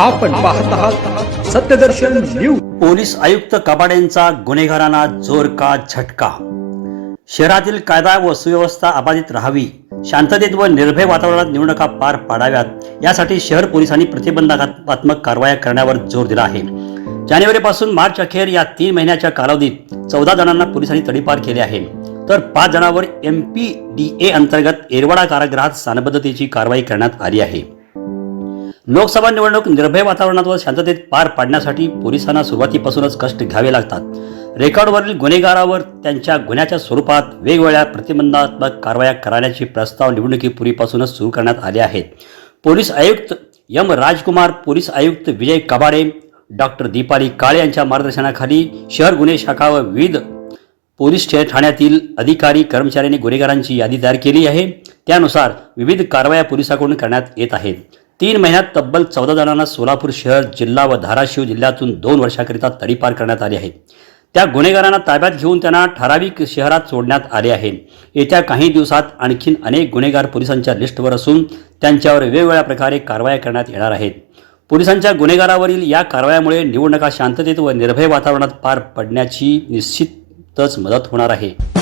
आपण पाहत आहात सत्यदर्शन न्यूज. पोलीस आयुक्त कबाडेंचा गुन्हेगारांना जोरका झटका. शहरातील कायदा व सुव्यवस्था अबाधित राहावी शांततेत व निर्भय वातावरणात निवडणुका पार पाडाव्यात यासाठी शहर पोलिसांनी प्रतिबंधात्मक कारवाया करण्यावर जोर दिला आहे. जानेवारीपासून मार्च अखेर या तीन महिन्याच्या कालावधीत चौदा जणांना पोलिसांनी तडीपार केले आहे. तर पाच जणांवर एम पी डी ए अंतर्गत एरवाडा कारागृहात सानबद्धतेची कारवाई करण्यात आली आहे. लोकसभा निवडणूक निर्भय वातावरणात व शांततेत पार पाडण्यासाठी पोलिसांना सुरुवातीपासूनच कष्ट घ्यावे लागतात. रेकॉर्डवरील गुन्हेगारावर त्यांच्या गुन्ह्याच्या स्वरूपात वेगवेगळ्या प्रतिबंधात्मक कारवाया करण्याचे प्रस्ताव निवडणुकीपूर्वीपासूनच सुरू करण्यात आले आहेत. पोलीस आयुक्त एम राजकुमार पोलीस आयुक्त विजय कबाडे डॉक्टर दीपाली काळे यांच्या मार्गदर्शनाखाली शहर गुन्हे शाखा व विविध पोलीस ठे- ठाण्यातील अधिकारी कर्मचाऱ्यांनी गुन्हेगारांची यादी तयार केली आहे. त्यानुसार विविध कारवाया पोलिसांकडून करण्यात येत आहेत. तीन महिन्यात तब्बल चौदा जणांना सोलापूर शहर जिल्हा व धाराशिव जिल्ह्यातून दोन वर्षाकरिता तडीपार करण्यात आले आहे. त्या गुन्हेगारांना ताब्यात घेऊन त्यांना ठराविक शहरात सोडण्यात आले आहे. येत्या काही दिवसात आणखीन अनेक गुन्हेगार पोलिसांच्या लिस्टवर असून त्यांच्यावर वेगवेगळ्या प्रकारे कारवाया करण्यात येणार आहेत. पोलिसांच्या गुन्हेगारावरील या कारवायामुळे निवडणुका शांततेत व निर्भय वातावरणात पार पडण्याची निश्चितच मदत होणार आहे.